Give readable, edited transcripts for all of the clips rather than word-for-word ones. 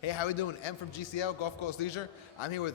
Hey, how we doing? M from GCL, Gulf Coast Leisure. I'm here with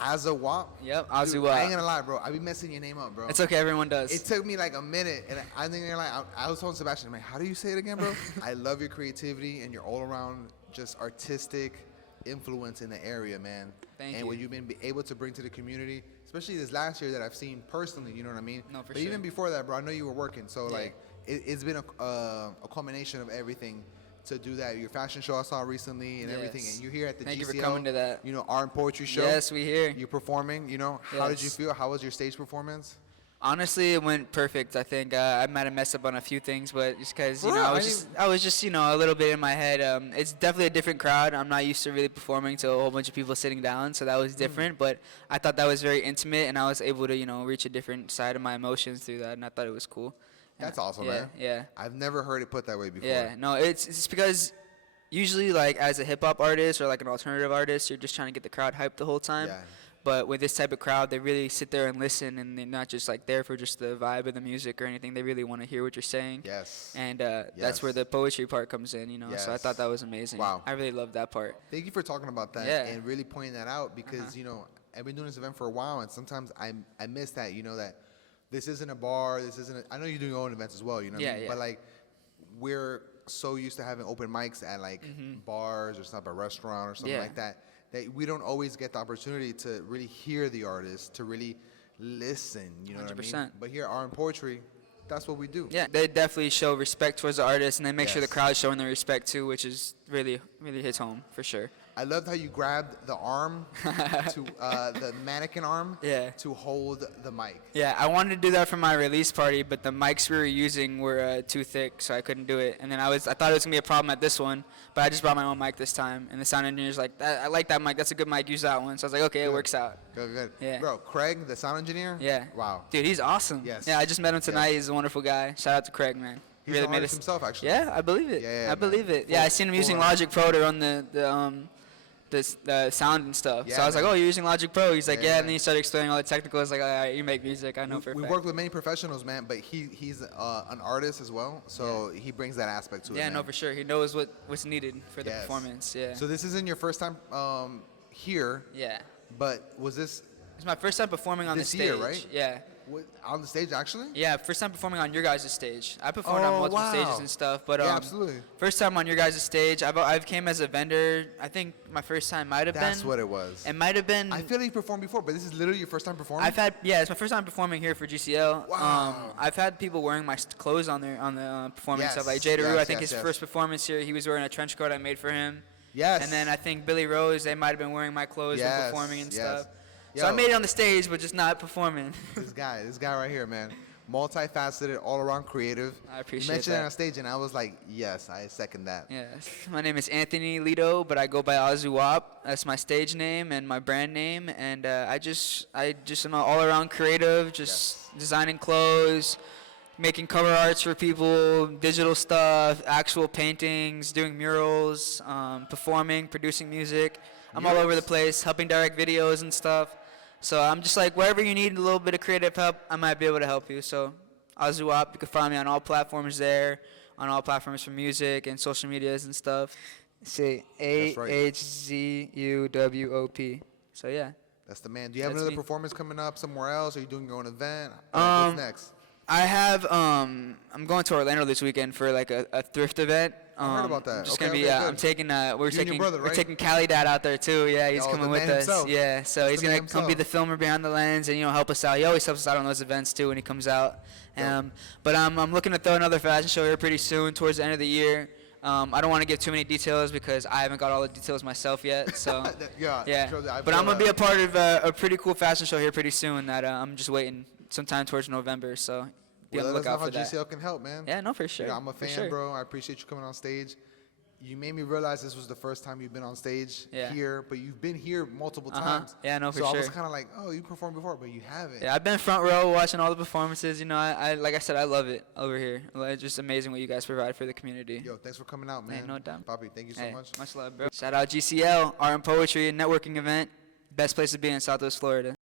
Ahzuwop. Yep, Dude, Ahzuwop. I ain't gonna lie, bro. I be messing your name up, bro. It's okay, everyone does. It took me like a minute, and I think you're like, I was telling Sebastian, I'm like, how do you say it again, bro? I love your creativity and your all-around just artistic influence in the area, man. Thank and you. what you've been able to bring to the community, especially this last year that I've seen personally, you know what I mean? No, for but sure. even before that, bro, I know you were working, so Yeah. like, it's been a culmination of everything to do that. Your fashion show I saw recently and everything, Yes. and you're here at the Thank GCL. you for coming to that. You know, art and poetry show. Yes, we here. You're performing, you know. How did you Yes. feel? How was your stage performance? Honestly, it went perfect. I think I might have messed up on a few things, but just because For real? I was just a little bit in my head. It's definitely a different crowd. I'm not used to really performing to a whole bunch of people sitting down, so that was different. But I thought that was very intimate, and I was able to reach a different side of my emotions through that, and I thought it was cool. That's awesome, yeah, man. Yeah. I've never heard it put that way before. Yeah. No, it's because usually like as a hip hop artist or like an alternative artist, you're just trying to get the crowd hyped the whole time. Yeah. But with this type of crowd, they really sit there and listen, and they're not just like there for just the vibe of the music or anything. They really want to hear what you're saying. Yes. And that's where Yes. the poetry part comes in, So I Yes. thought that was amazing. Wow. I really loved that part. Thank you for talking about that Yeah. and really pointing that out because, I've been doing this event for a while, and sometimes I miss that, that this isn't a bar, I know you're doing your own events as well, you know what I mean? Yeah. But, like, we're so used to having open mics at, like, bars or something, a restaurant or something Yeah. like that we don't always get the opportunity to really hear the artist, to really listen, you know what I mean? 100%. But here, art and poetry, that's what we do. Yeah, they definitely show respect towards the artist, and they make sure the Yes. crowd's showing their respect too, which is really, really hits home for sure. I loved how you grabbed the arm to the mannequin arm Yeah. to hold the mic. Yeah, I wanted to do that for my release party, but the mics we were using were too thick, so I couldn't do it. And then I thought it was gonna be a problem at this one, but I just brought my own mic this time. And the sound engineer's like, I like that mic. That's a good mic. Use that one. So I was like, okay, it works out. Good. Yeah. Bro, Craig, the sound engineer? Yeah. Wow. Dude, he's awesome. Yes. Yeah, I just met him tonight. Yes. He's a wonderful guy. Shout out to Craig, man. He He's an made artist us- himself, actually. Yeah, I believe it. Yeah, I believe man. it. Yeah, I seen him using Full Logic Pro to run the sound and stuff. Yeah, So I was like, man. oh, you're using Logic Pro? He's like, Yeah, yeah. man. And then he started explaining all the technicals. Like, all right, you make music. I know for a We fact. work with many professionals, man, but he's an artist as well, so he brings that aspect to it, Yeah, man. no, for sure. He knows what's needed for the Yes. performance. Yeah. So this isn't your first time here, Yeah. but was this It's my first time performing on This the stage. year, right? Yeah. on the stage, actually? Yeah, first time performing on your guys' stage. I performed on Oh, multiple wow. stages and stuff, but Yeah, absolutely. first time on your guys' stage. I've came as a vendor. I think my first time might have been. That's what it was. It might have been. I feel like you performed before, but this is literally your first time performing? It's my first time performing here for GCL. Wow. I've had people wearing my clothes on the performance Yes, stuff. Like Jay Daru, yes, I think yes, his yes. first performance here, he was wearing a trench coat I made for him. Yes. And then I think Billy Rose, they might have been wearing my clothes when Yes, performing and yes. stuff. Yo. So I made it on the stage, but just not performing. this guy right here, man. Multifaceted, all-around creative. I appreciate You mentioned that. it on stage, and I was like, yes, I second that. Yes. My name is Anthony Lito, but I go by Ahzuwop. That's my stage name and my brand name. And I just am an all-around creative, just designing clothes, making cover arts for people, digital stuff, actual paintings, doing murals, performing, producing music. I'm all over the place, helping direct videos and stuff. So I'm just like, wherever you need a little bit of creative help, I might be able to help you. So Ahzuwop, you can find me on all platforms there, on all platforms for music and social medias and stuff. Say That's right. Ahzuwop. So yeah. That's the man. Do you have That's another me. performance coming up somewhere else? Are you doing your own event? Um, What's next? I have I'm going to Orlando this weekend for like a thrift event. I heard about that. I'm just Okay, gonna be okay, I'm good. taking You and your brother, we're right? taking Cali Dad out there too. Yeah, he's Oh, coming the with man us. himself. Yeah, so That's he's the man gonna come be the himself. filmer behind the lens and help us out. He always helps us out on those events too when he comes out. But I'm looking to throw another fashion show here pretty soon towards the end of the year. I don't want to give too many details because I haven't got all the details myself yet. So Yeah, sure, I but feel I'm gonna be that. a part of a pretty cool fashion show here pretty soon that I'm just waiting sometime towards November. So be Well, on the let us know lookout how for that. GCL can help, man. Yeah, no, for sure. Yeah, I'm a For fan, sure. bro. I appreciate you coming on stage. You made me realize this was the first time you've been on stage Yeah. here, but you've been here multiple times. Yeah, no, for So I was sure. kind of like, oh, you performed before, but you haven't. Yeah, I've been front row watching all the performances. I like I said, I love it over here. It's just amazing what you guys provide for the community. Yo, thanks for coming out, man. Hey, no doubt. Poppy, thank you so Hey, much. much love, bro. Shout out GCL, Art and Poetry and Networking Event. Best place to be in Southwest Florida.